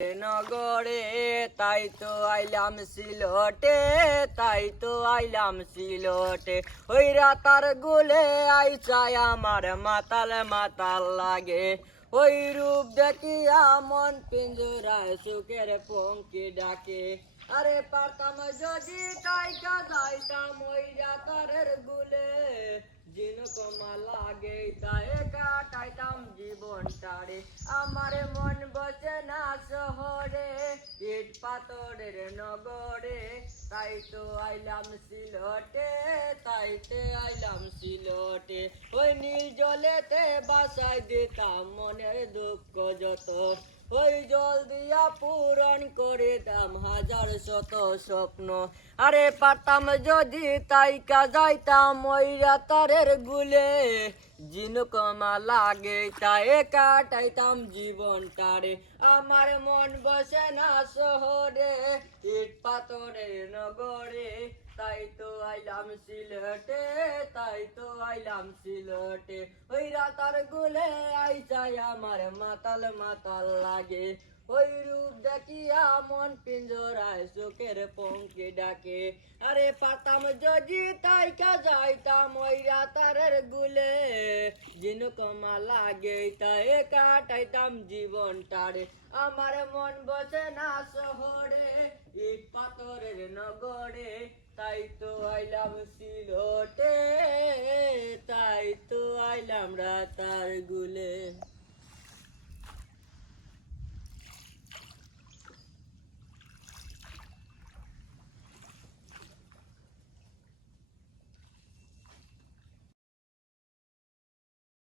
নগরে তাই তো আইলাম সিলটে, তাই তো আইলাম সিলটে। ওই রাতার গুলে আইসায় আমার মাতাল মাতাল লাগে। ওই রূপ দেখিয়া মন পিঞ্জরায় সুখের পঙ্কি ডাকে। আরে পারতাম যদি তাইকা যাইতাম ওই রাতারের গুলে, জিনকমা লাগে তাই কাটাইতাম জীবনটারে। আমার মন বসে না শহরে, ইট পাথরের নগরে, তাই তো আইলাম সিলটে, তাইতে আইলাম সিলটে। ওই নীল জলেতে বাসায় দিতাম মনের দুঃখ যত, ওই জল দিয়া পূরণ করে দাম হাজার শত স্বপ্ন। আরে পারতাম যদি তাইকা যাইতাম ওই রাতারের গুলে, জিনকমা লাগে তাই কাটাইতাম জীবনটারে। আমার মন বসে না শহরে, ইট পাথরের নগরে, তাই তো আইলাম সিলটে, তাই তো আইলাম সিলটে। ওই রাতার গুলে আইসাই আমার মাতাল মাতাল লাগে। ওই রূপ দেখিয়া মন পিঞ্জরায় সুখের পঙ্কি ডাকে। আরে পাতাম যদি তাইকা যাইতাম ওই রাতারের গুলে, জিনকমা লাগে তাই কাটাইতাম জীবনটারে। আমার মন বসে না শহরে, ইট পাথরের নগরে, তাই তো আইলাম সিলটে, তাই তো আইলাম রাতার গুলে।